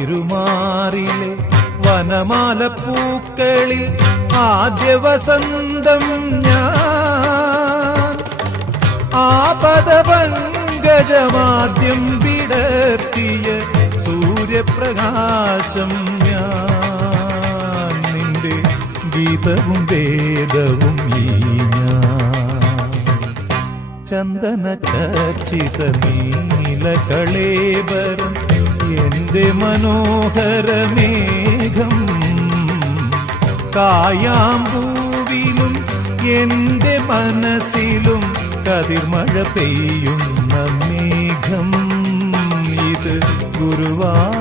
തിരുമാറിലെ വനമാല പൂക്കളിൽ ആദ്യ വസന്തം ഞാൻ ആപദപങ്കജമാദ്യം വിടർത്തിയ സൂര്യപ്രകാശം ഞാൻ നിന്റെ ഗീതവും വേദവും ഈ ഞാൻ ചന്ദന ചർച്ചിത നീലകളേബരം എന്റെ മനോഹരമേഘം കായാമ്പൂവിലും എന്റെ മനസ്സിലും കതിർമഴ പെയ്യുന്ന മേഘം ഇത് ഗുരുവായൂർ